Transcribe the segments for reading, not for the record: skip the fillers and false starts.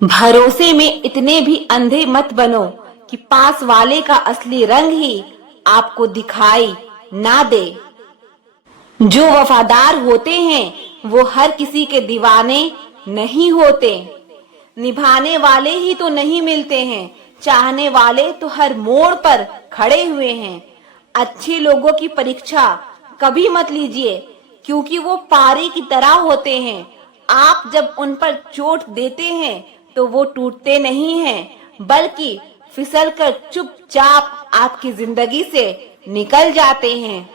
भरोसे में इतने भी अंधे मत बनो कि पास वाले का असली रंग ही आपको दिखाई ना दे। जो वफादार होते हैं वो हर किसी के दीवाने नहीं होते। निभाने वाले ही तो नहीं मिलते हैं, चाहने वाले तो हर मोड़ पर खड़े हुए हैं। अच्छे लोगों की परीक्षा कभी मत लीजिए, क्योंकि वो पारे की तरह होते हैं। आप जब उन पर चोट देते हैं तो वो टूटते नहीं हैं, बल्कि फिसलकर चुपचाप आपकी जिंदगी से निकल जाते हैं।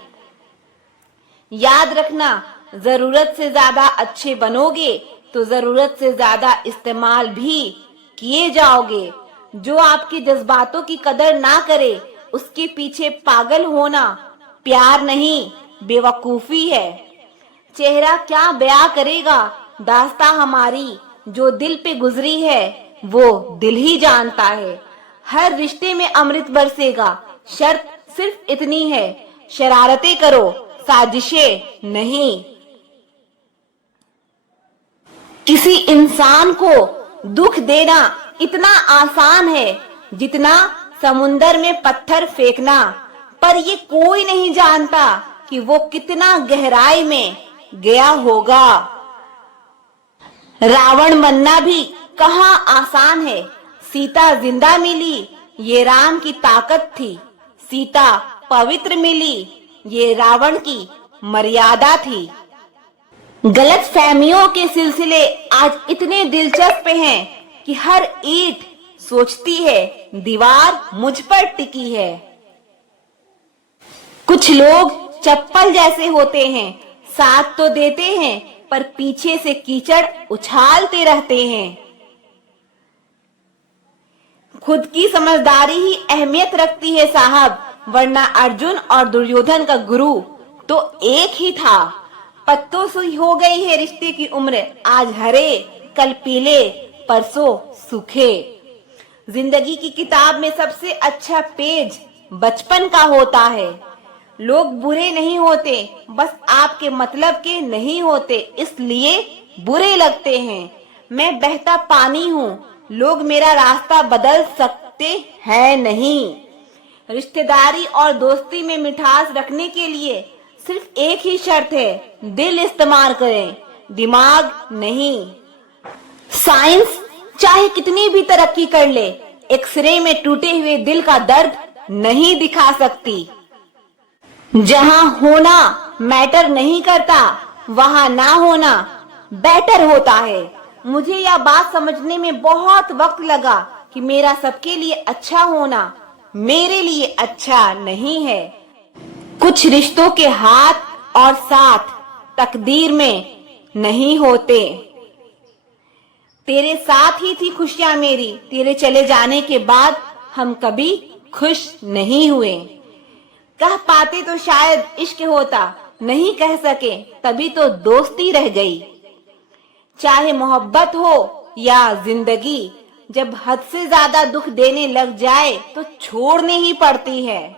याद रखना, जरूरत से ज्यादा अच्छे बनोगे तो जरूरत से ज्यादा इस्तेमाल भी किए जाओगे। जो आपके जज्बातों की कदर ना करे, उसके पीछे पागल होना प्यार नहीं, बेवकूफी है। चेहरा क्या बयां करेगा दास्तां हमारी, जो दिल पे गुजरी है वो दिल ही जानता है। हर रिश्ते में अमृत बरसेगा, शर्त सिर्फ इतनी है, शरारतें करो, साजिशें नहीं। किसी इंसान को दुख देना इतना आसान है जितना समुंदर में पत्थर फेंकना, पर ये कोई नहीं जानता कि वो कितना गहराई में गया होगा। रावण बनना भी कहाँ आसान है। सीता जिंदा मिली, ये राम की ताकत थी। सीता पवित्र मिली, ये रावण की मर्यादा थी। गलत फहमियों के सिलसिले आज इतने दिलचस्प हैं कि हर ईंट सोचती है दीवार मुझ पर टिकी है। कुछ लोग चप्पल जैसे होते हैं, साथ तो देते हैं पर पीछे से कीचड़ उछालते रहते हैं। खुद की समझदारी ही अहमियत रखती है साहब, वरना अर्जुन और दुर्योधन का गुरु तो एक ही था। पत्तों से हो गई है रिश्ते की उम्र, आज हरे कल पीले परसों सूखे। जिंदगी की किताब में सबसे अच्छा पेज बचपन का होता है। लोग बुरे नहीं होते, बस आपके मतलब के नहीं होते, इसलिए बुरे लगते हैं। मैं बहता पानी हूँ, लोग मेरा रास्ता बदल सकते हैं नहीं। रिश्तेदारी और दोस्ती में मिठास रखने के लिए सिर्फ एक ही शर्त है, दिल इस्तेमाल करें, दिमाग नहीं। साइंस चाहे कितनी भी तरक्की कर ले, एक्सरे में टूटे हुए दिल का दर्द नहीं दिखा सकती। जहां होना मैटर नहीं करता, वहां ना होना बेटर होता है। मुझे यह बात समझने में बहुत वक्त लगा कि मेरा सबके लिए अच्छा होना मेरे लिए अच्छा नहीं है। कुछ रिश्तों के हाथ और साथ तकदीर में नहीं होते। तेरे साथ ही थी खुशियां मेरी, तेरे चले जाने के बाद हम कभी खुश नहीं हुए। कह पाते तो शायद इश्क होता, नहीं कह सके तभी तो दोस्ती रह गई। चाहे मोहब्बत हो या जिंदगी, जब हद से ज्यादा दुख देने लग जाए तो छोड़नी ही पड़ती है।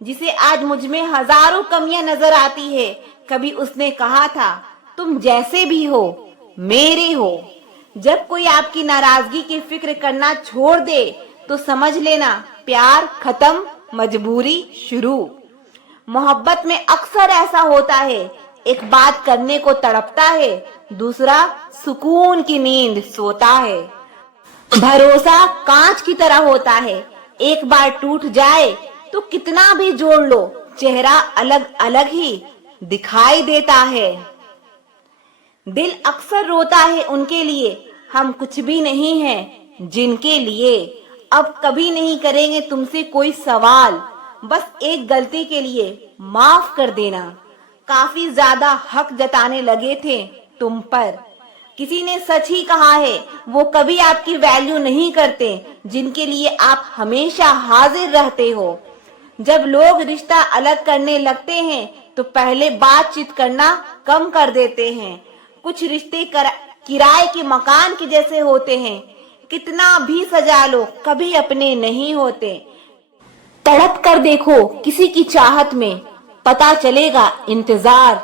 जिसे आज मुझ में हजारों कमियां नजर आती है, कभी उसने कहा था तुम जैसे भी हो मेरे हो। जब कोई आपकी नाराजगी की फिक्र करना छोड़ दे तो समझ लेना प्यार खत्म, मजबूरी शुरू। मोहब्बत में अक्सर ऐसा होता है, एक बात करने को तड़पता है, दूसरा सुकून की नींद सोता है। भरोसा कांच की तरह होता है, एक बार टूट जाए तो कितना भी जोड़ लो, चेहरा अलग अलग ही दिखाई देता है। दिल अक्सर रोता है उनके लिए, हम कुछ भी नहीं हैं जिनके लिए। अब कभी नहीं करेंगे तुमसे कोई सवाल, बस एक गलती के लिए माफ कर देना। काफी ज्यादा हक जताने लगे थे तुम पर। किसी ने सच ही कहा है, वो कभी आपकी वैल्यू नहीं करते जिनके लिए आप हमेशा हाजिर रहते हो। जब लोग रिश्ता अलग करने लगते हैं तो पहले बातचीत करना कम कर देते हैं। कुछ रिश्ते किराए के मकान के जैसे होते हैं, कितना भी सजा लो कभी अपने नहीं होते। तड़प कर देखो किसी की चाहत में, पता चलेगा इंतजार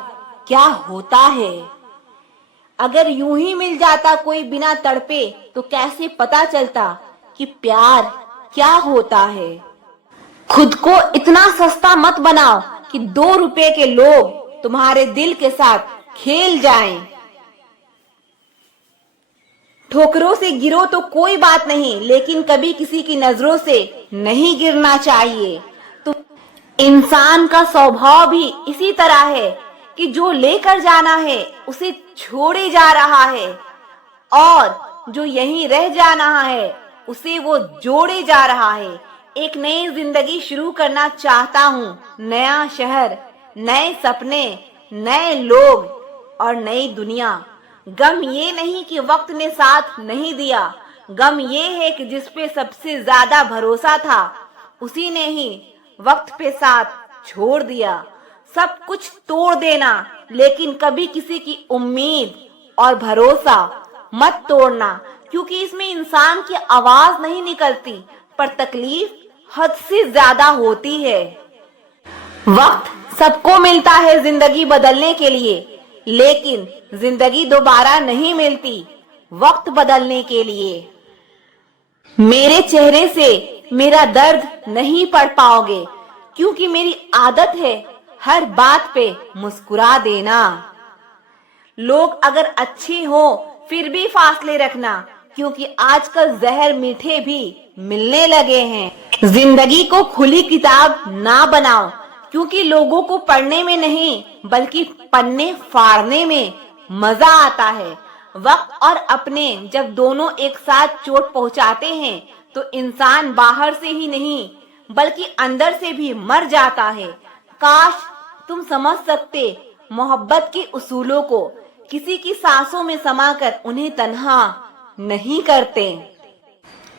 क्या होता है। अगर यूं ही मिल जाता कोई बिना तड़पे तो कैसे पता चलता कि प्यार क्या होता है। खुद को इतना सस्ता मत बनाओ कि 2 रुपए के लोग तुम्हारे दिल के साथ खेल जाएं। ठोकरों से गिरो तो कोई बात नहीं, लेकिन कभी किसी की नजरों से नहीं गिरना चाहिए। तो इंसान का स्वभाव भी इसी तरह है कि जो लेकर जाना है उसे छोड़े जा रहा है, और जो यहीं रह जाना है उसे वो जोड़े जा रहा है। एक नई जिंदगी शुरू करना चाहता हूँ, नया शहर, नए सपने, नए लोग और नई दुनिया। गम ये नहीं कि वक्त ने साथ नहीं दिया, गम ये है कि जिस पे सबसे ज्यादा भरोसा था उसी ने ही वक्त पे साथ छोड़ दिया। सब कुछ तोड़ देना, लेकिन कभी किसी की उम्मीद और भरोसा मत तोड़ना, क्योंकि इसमें इंसान की आवाज नहीं निकलती पर तकलीफ हद से ज्यादा होती है। वक्त सबको मिलता है जिंदगी बदलने के लिए, लेकिन जिंदगी दोबारा नहीं मिलती वक्त बदलने के लिए। मेरे चेहरे से मेरा दर्द नहीं पढ़ पाओगे, क्योंकि मेरी आदत है हर बात पे मुस्कुरा देना। लोग अगर अच्छे हो फिर भी फासले रखना, क्योंकि आजकल जहर मीठे भी मिलने लगे हैं। जिंदगी को खुली किताब ना बनाओ, क्योंकि लोगों को पढ़ने में नहीं बल्कि पन्ने फाड़ने में मजा आता है। वक्त और अपने जब दोनों एक साथ चोट पहुंचाते हैं तो इंसान बाहर से ही नहीं बल्कि अंदर से भी मर जाता है। काश तुम समझ सकते मोहब्बत के उसूलों को, किसी की सांसों में समाकर उन्हें तन्हा नहीं करते।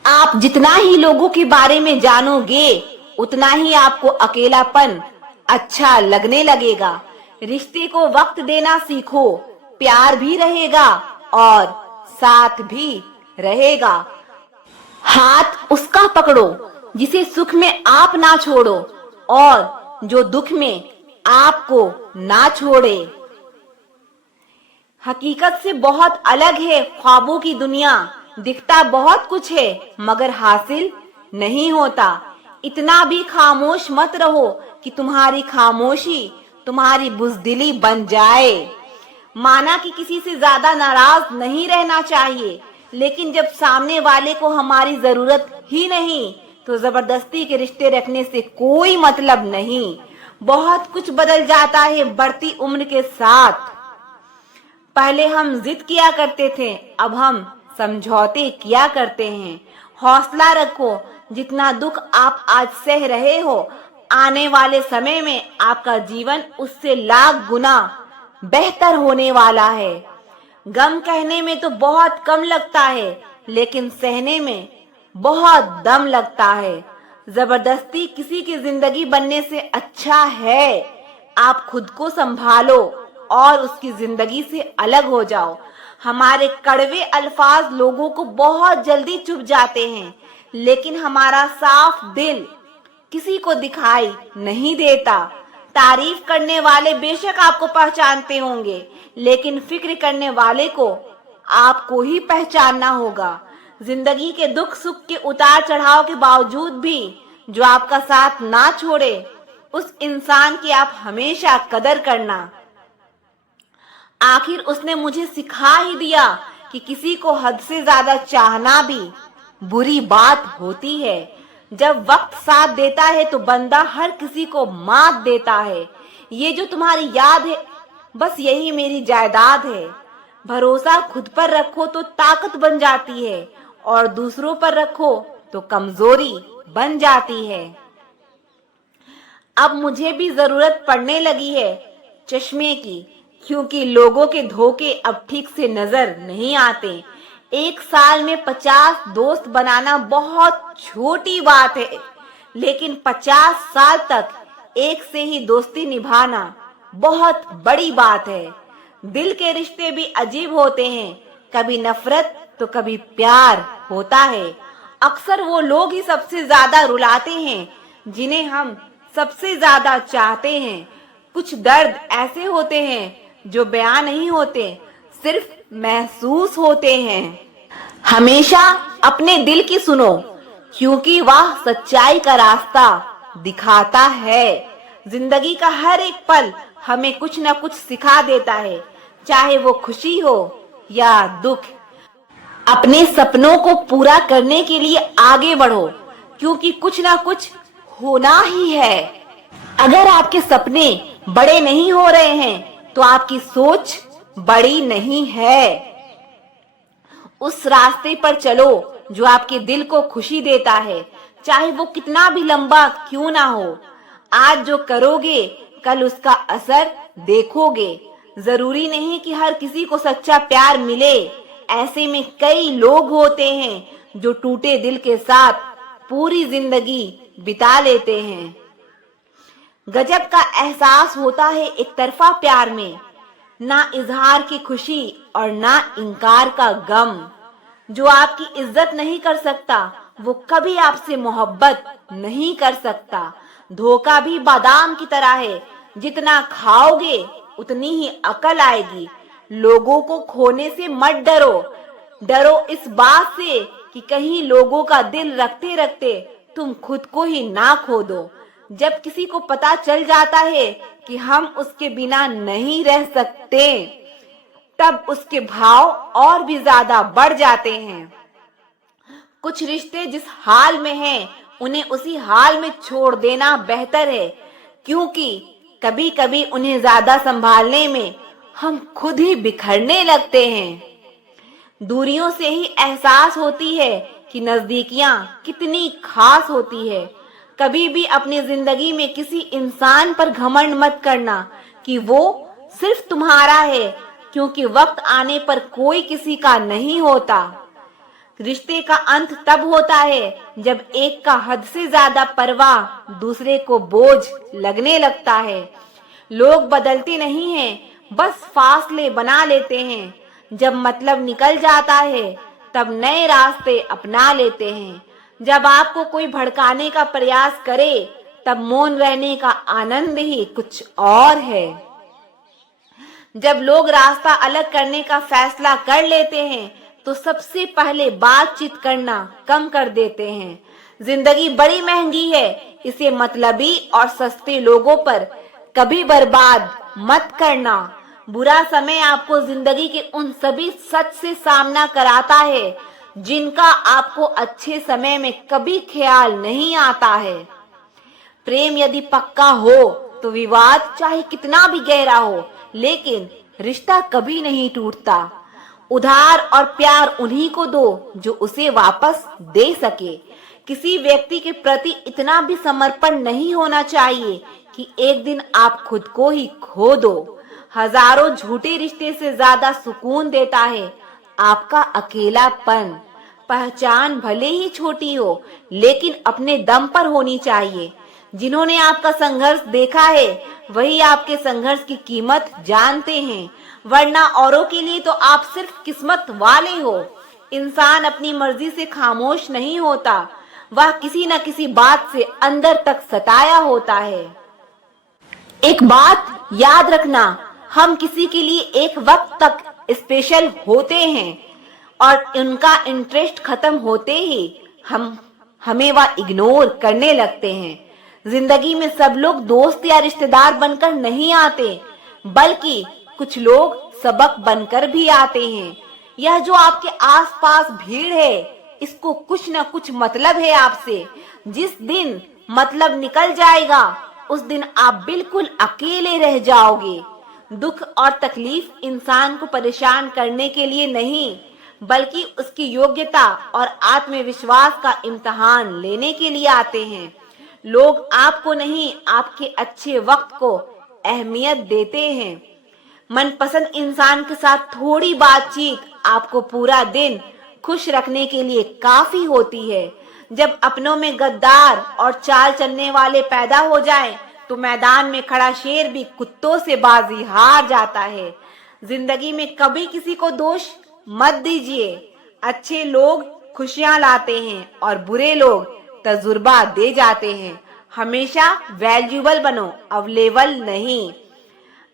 आप जितना ही लोगों के बारे में जानोगे उतना ही आपको अकेलापन अच्छा लगने लगेगा। रिश्ते को वक्त देना सीखो, प्यार भी रहेगा और साथ भी रहेगा। हाथ उसका पकड़ो जिसे सुख में आप ना छोड़ो और जो दुख में आपको ना छोड़े। हकीकत से बहुत अलग है ख्वाबों की दुनिया, दिखता बहुत कुछ है मगर हासिल नहीं होता। इतना भी खामोश मत रहो कि तुम्हारी खामोशी तुम्हारी बुज़दिली बन जाए। माना कि किसी से ज्यादा नाराज नहीं रहना चाहिए, लेकिन जब सामने वाले को हमारी जरूरत ही नहीं तो जबरदस्ती के रिश्ते रखने से कोई मतलब नहीं। बहुत कुछ बदल जाता है बढ़ती उम्र के साथ। पहले हम जिद किया करते थे, अब हम समझौते किया करते हैं। हौसला रखो, जितना दुख आप आज सह रहे हो आने वाले समय में आपका जीवन उससे लाख गुना बेहतर होने वाला है। गम कहने में तो बहुत कम लगता है, लेकिन सहने में बहुत दम लगता है। जबरदस्ती किसी की जिंदगी बनने से अच्छा है आप खुद को संभालो और उसकी जिंदगी से अलग हो जाओ। हमारे कड़वे अल्फाज लोगों को बहुत जल्दी चुभ जाते हैं, लेकिन हमारा साफ दिल किसी को दिखाई नहीं देता। तारीफ करने वाले बेशक आपको पहचानते होंगे, लेकिन फिक्र करने वाले को आपको ही पहचानना होगा। जिंदगी के दुख सुख के उतार चढ़ाव के बावजूद भी जो आपका साथ ना छोड़े उस इंसान की आप हमेशा कदर करना। आखिर उसने मुझे सिखा ही दिया कि किसी को हद से ज्यादा चाहना भी बुरी बात होती है। जब वक्त साथ देता है तो बंदा हर किसी को मात देता है। ये जो तुम्हारी याद है बस यही मेरी जायदाद है। भरोसा खुद पर रखो तो ताकत बन जाती है और दूसरों पर रखो तो कमजोरी बन जाती है। अब मुझे भी जरूरत पड़ने लगी है चश्मे की, क्योंकि लोगों के धोखे अब ठीक से नजर नहीं आते। एक साल में 50 दोस्त बनाना बहुत छोटी बात है, लेकिन 50 साल तक एक से ही दोस्ती निभाना बहुत बड़ी बात है। दिल के रिश्ते भी अजीब होते हैं, कभी नफरत तो कभी प्यार होता है। अक्सर वो लोग ही सबसे ज्यादा रुलाते हैं जिन्हें हम सबसे ज्यादा चाहते हैं। कुछ दर्द ऐसे होते हैं जो बयां नहीं होते, सिर्फ महसूस होते हैं। हमेशा अपने दिल की सुनो, क्योंकि वह सच्चाई का रास्ता दिखाता है। जिंदगी का हर एक पल हमें कुछ न कुछ सिखा देता है, चाहे वो खुशी हो या दुख। अपने सपनों को पूरा करने के लिए आगे बढ़ो, क्योंकि कुछ ना कुछ होना ही है। अगर आपके सपने बड़े नहीं हो रहे हैं तो आपकी सोच बड़ी नहीं है। उस रास्ते पर चलो जो आपके दिल को खुशी देता है, चाहे वो कितना भी लंबा क्यों ना हो। आज जो करोगे कल उसका असर देखोगे। जरूरी नहीं कि हर किसी को सच्चा प्यार मिले। ऐसे में कई लोग होते हैं जो टूटे दिल के साथ पूरी जिंदगी बिता लेते हैं। गजब का एहसास होता है एक तरफा प्यार में, ना इजहार की खुशी और ना इनकार का गम। जो आपकी इज्जत नहीं कर सकता वो कभी आपसे मोहब्बत नहीं कर सकता। धोखा भी बादाम की तरह है, जितना खाओगे उतनी ही अकल आएगी। लोगों को खोने से मत डरो, डरो इस बात से कि कहीं लोगों का दिल रखते रखते तुम खुद को ही ना खो दो। जब किसी को पता चल जाता है कि हम उसके बिना नहीं रह सकते, तब उसके भाव और भी ज्यादा बढ़ जाते हैं। कुछ रिश्ते जिस हाल में हैं, उन्हें उसी हाल में छोड़ देना बेहतर है, क्योंकि कभी कभी उन्हें ज्यादा संभालने में हम खुद ही बिखरने लगते हैं। दूरियों से ही एहसास होती है कि नजदीकियां कितनी खास होती है। कभी भी अपनी जिंदगी में किसी इंसान पर घमंड मत करना कि वो सिर्फ तुम्हारा है, क्योंकि वक्त आने पर कोई किसी का नहीं होता। रिश्ते का अंत तब होता है जब एक का हद से ज्यादा परवाह दूसरे को बोझ लगने लगता है। लोग बदलते नहीं हैं, बस फासले बना लेते हैं। जब मतलब निकल जाता है तब नए रास्ते अपना लेते हैं। जब आपको कोई भड़काने का प्रयास करे तब मौन रहने का आनंद ही कुछ और है। जब लोग रास्ता अलग करने का फैसला कर लेते हैं तो सबसे पहले बातचीत करना कम कर देते हैं। जिंदगी बड़ी महंगी है, इसे मतलबी और सस्ते लोगों पर कभी बर्बाद मत करना। बुरा समय आपको जिंदगी के उन सभी सच से सामना कराता है जिनका आपको अच्छे समय में कभी ख्याल नहीं आता है। प्रेम यदि पक्का हो तो विवाद चाहे कितना भी गहरा हो, लेकिन रिश्ता कभी नहीं टूटता। उधार और प्यार उन्हीं को दो जो उसे वापस दे सके। किसी व्यक्ति के प्रति इतना भी समर्पण नहीं होना चाहिए कि एक दिन आप खुद को ही खो दो। हजारों झूठे रिश्ते से ज्यादा सुकून देता है आपका अकेलापन। पहचान भले ही छोटी हो, लेकिन अपने दम पर होनी चाहिए। जिन्होंने आपका संघर्ष देखा है वही आपके संघर्ष की कीमत जानते हैं, वरना औरों के लिए तो आप सिर्फ किस्मत वाले हो। इंसान अपनी मर्जी से खामोश नहीं होता, वह किसी न किसी बात से अंदर तक सताया होता है। एक बात याद रखना, हम किसी के लिए एक वक्त तक स्पेशल होते हैं और उनका इंटरेस्ट खत्म होते ही हमें वह इग्नोर करने लगते हैं। जिंदगी में सब लोग दोस्त या रिश्तेदार बनकर नहीं आते, बल्कि कुछ लोग सबक बनकर भी आते हैं। यह जो आपके आसपास भीड़ है, इसको कुछ न कुछ मतलब है आपसे। जिस दिन मतलब निकल जाएगा उस दिन आप बिल्कुल अकेले रह जाओगे। दुख और तकलीफ इंसान को परेशान करने के लिए नहीं, बल्कि उसकी योग्यता और आत्मविश्वास का इम्तिहान लेने के लिए आते हैं। लोग आपको नहीं, आपके अच्छे वक्त को अहमियत देते हैं। मनपसंद इंसान के साथ थोड़ी बातचीत आपको पूरा दिन खुश रखने के लिए काफी होती है। जब अपनों में गद्दार और चाल चलने वाले पैदा हो जाएं, तो मैदान में खड़ा शेर भी कुत्तों से बाजी हार जाता है। जिंदगी में कभी किसी को दोष मत दीजिए। अच्छे लोग खुशियां लाते हैं और बुरे लोग तजुर्बा दे जाते हैं। हमेशा वैल्यूएबल बनो, अवेलेबल नहीं।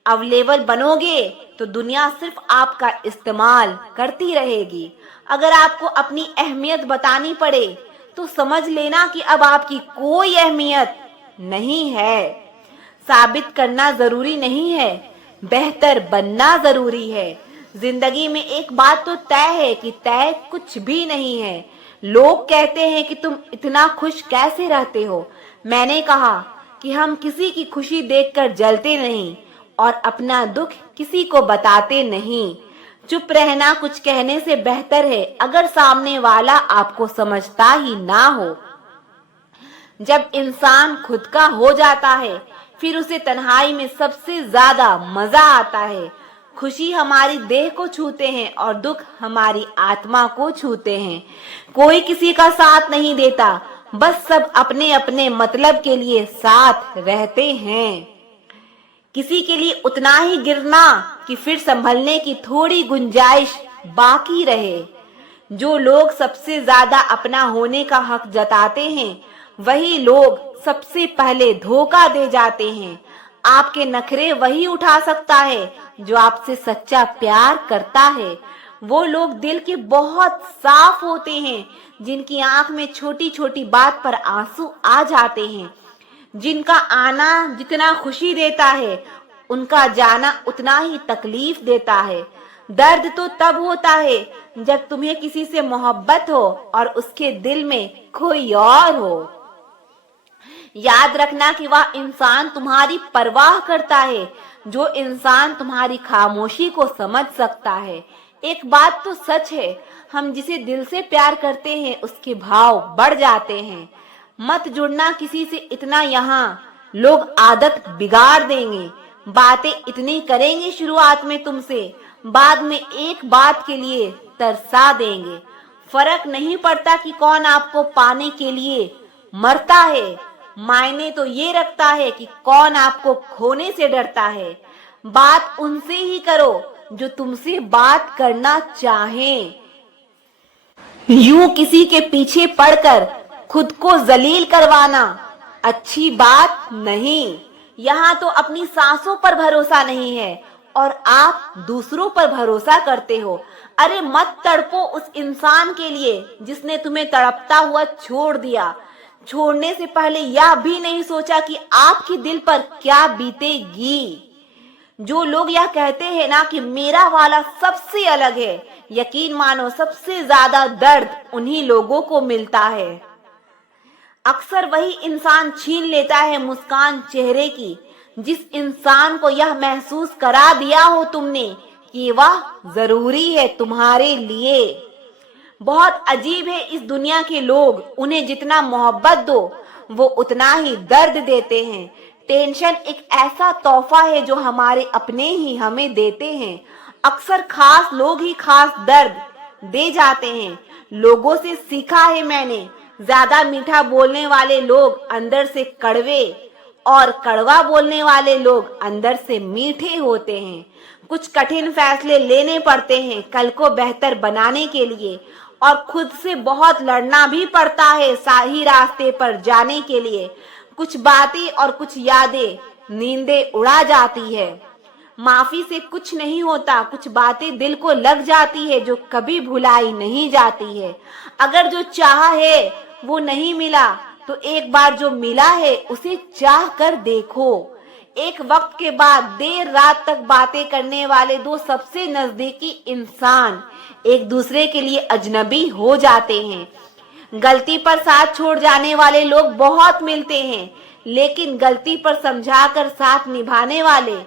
अवेलेबल बनोगे तो दुनिया सिर्फ आपका इस्तेमाल करती रहेगी। अगर आपको अपनी अहमियत बतानी पड़े तो समझ लेना कि अब आपकी कोई अहमियत नहीं है। साबित करना जरूरी नहीं है, बेहतर बनना जरूरी है। जिंदगी में एक बात तो तय है कि तय कुछ भी नहीं है। लोग कहते हैं कि तुम इतना खुश कैसे रहते हो। मैंने कहा कि हम किसी की खुशी देखकर जलते नहीं और अपना दुख किसी को बताते नहीं। चुप रहना कुछ कहने से बेहतर है अगर सामने वाला आपको समझता ही ना हो। जब इंसान खुद का हो जाता है फिर उसे तन्हाई में सबसे ज्यादा मजा आता है। खुशी हमारी देह को छूते हैं और दुख हमारी आत्मा को छूते हैं। कोई किसी का साथ नहीं देता, बस सब अपने अपने मतलब के लिए साथ रहते हैं। किसी के लिए उतना ही गिरना कि फिर संभलने की थोड़ी गुंजाइश बाकी रहे। जो लोग सबसे ज्यादा अपना होने का हक जताते हैं वही लोग सबसे पहले धोखा दे जाते हैं। आपके नखरे वही उठा सकता है जो आपसे सच्चा प्यार करता है। वो लोग दिल के बहुत साफ होते हैं जिनकी आंख में छोटी छोटी बात पर आंसू आ जाते हैं। जिनका आना जितना खुशी देता है उनका जाना उतना ही तकलीफ देता है। दर्द तो तब होता है जब तुम्हें किसी से मोहब्बत हो और उसके दिल में कोई और हो। याद रखना कि वह इंसान तुम्हारी परवाह करता है, जो इंसान तुम्हारी खामोशी को समझ सकता है। एक बात तो सच है, हम जिसे दिल से प्यार करते हैं उसके भाव बढ़ जाते हैं। मत जुड़ना किसी से इतना, यहाँ लोग आदत बिगाड़ देंगे। बातें इतनी करेंगे शुरुआत में तुमसे, बाद में एक बात के लिए तरसा देंगे। फर्क नहीं पड़ता कि कौन आपको पाने के लिए मरता है, मायने तो ये रखता है कि कौन आपको खोने से डरता है। बात उनसे ही करो जो तुमसे बात करना चाहें। यूं किसी के पीछे पड़कर खुद को जलील करवाना अच्छी बात नहीं। यहाँ तो अपनी सांसों पर भरोसा नहीं है और आप दूसरों पर भरोसा करते हो। अरे मत तड़पो उस इंसान के लिए जिसने तुम्हें तड़पता हुआ छोड़ दिया। छोड़ने से पहले यह भी नहीं सोचा कि आपके दिल पर क्या बीतेगी। जो लोग यह कहते हैं ना कि मेरा वाला सबसे अलग है, यकीन मानो सबसे ज्यादा दर्द उन्हीं लोगों को मिलता है। अक्सर वही इंसान छीन लेता है मुस्कान चेहरे की जिस इंसान को यह महसूस करा दिया हो तुमने कि वह जरूरी है तुम्हारे लिए। बहुत अजीब है इस दुनिया के लोग, उन्हें जितना मोहब्बत दो वो उतना ही दर्द देते हैं। टेंशन एक ऐसा तोहफा है जो हमारे अपने ही हमें देते हैं। अक्सर खास लोग ही खास दर्द दे जाते हैं। लोगों से सीखा है मैंने, ज्यादा मीठा बोलने वाले लोग अंदर से कड़वे और कड़वा बोलने वाले लोग अंदर से मीठे होते हैं। कुछ कठिन फैसले लेने पड़ते हैं कल को बेहतर बनाने के लिए, और खुद से बहुत लड़ना भी पड़ता है सही रास्ते पर जाने के लिए। कुछ बातें और कुछ यादें नींदें उड़ा जाती है। माफी से कुछ नहीं होता, कुछ बातें दिल को लग जाती है जो कभी भुलाई नहीं जाती है। अगर जो चाह है वो नहीं मिला तो एक बार जो मिला है उसे चाह कर देखो। एक वक्त के बाद देर रात तक बातें करने वाले दो सबसे नजदीकी इंसान एक दूसरे के लिए अजनबी हो जाते हैं। गलती पर साथ छोड़ जाने वाले लोग बहुत मिलते हैं, लेकिन गलती पर समझाकर साथ निभाने वाले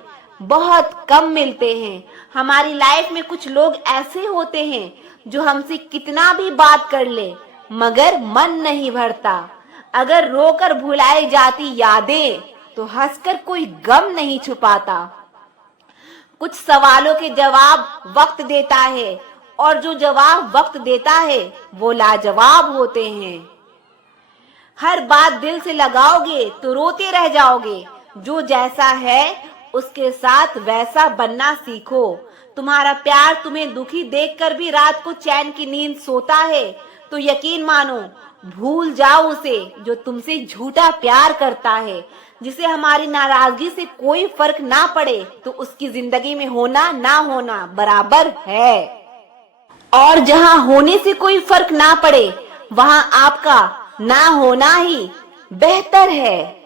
बहुत कम मिलते हैं। हमारी लाइफ में कुछ लोग ऐसे होते हैं जो हमसे कितना भी बात कर ले मगर मन नहीं भरता। अगर रोकर भुलाई जाती यादें तो हंसकर कोई गम नहीं छुपाता। कुछ सवालों के जवाब वक्त देता है और जो जवाब वक्त देता है वो लाजवाब होते हैं। हर बात दिल से लगाओगे तो रोते रह जाओगे। जो जैसा है उसके साथ वैसा बनना सीखो। तुम्हारा प्यार तुम्हें दुखी देखकर भी रात को चैन की नींद सोता है तो यकीन मानो भूल जाओ उसे जो तुमसे झूठा प्यार करता है। जिसे हमारी नाराजगी से कोई फर्क ना पड़े तो उसकी जिंदगी में होना ना होना बराबर है। और जहां होने से कोई फर्क ना पड़े वहां आपका ना होना ही बेहतर है।